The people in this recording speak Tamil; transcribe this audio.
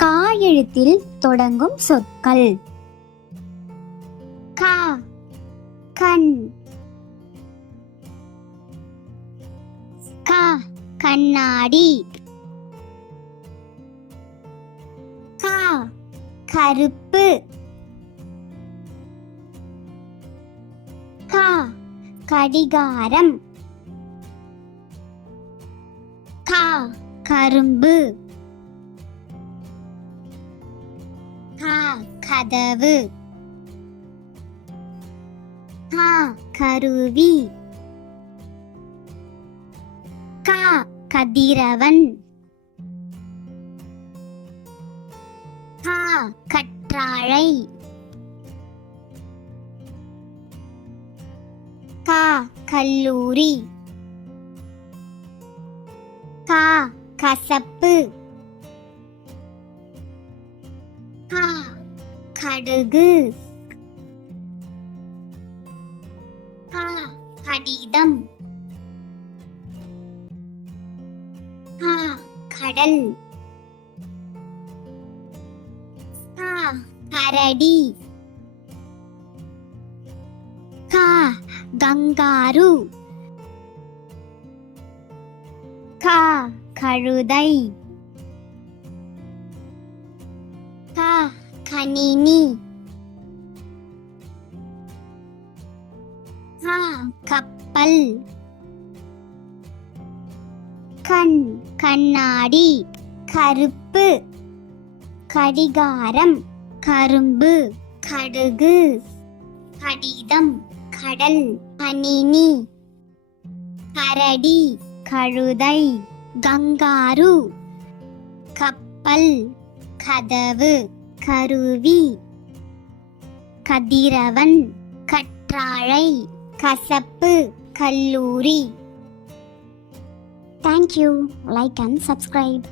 கா எழுத்தில் தொடங்கும் சொற்கள். கா கண், கா கண்ணாடி, கா கருப்பு, கா கடிகாரம், கா கரும்பு, கா கதவு, கா கருவி, கா கதிரவன், கா கற்றாழை, கா கல்லூரி, கா கசப்பு, கா கடுகு, கா கடிதம், கா கடல், கா கரடி, கா கங்காரு, கா கழுதை, கா கணினி, கா கப்பல், கண் கண்ணாடி, கருப்பு, கடிகாரம், கரும்பு, கடுகு, கடிதம், கடல், கணினி, கரடி, கழுதை, கங்காரு, கப்பல், கதவு, கருவி, கதிரவன், கற்றாழை, கசப்பு, கல்லூரி. Thank you. Like and subscribe.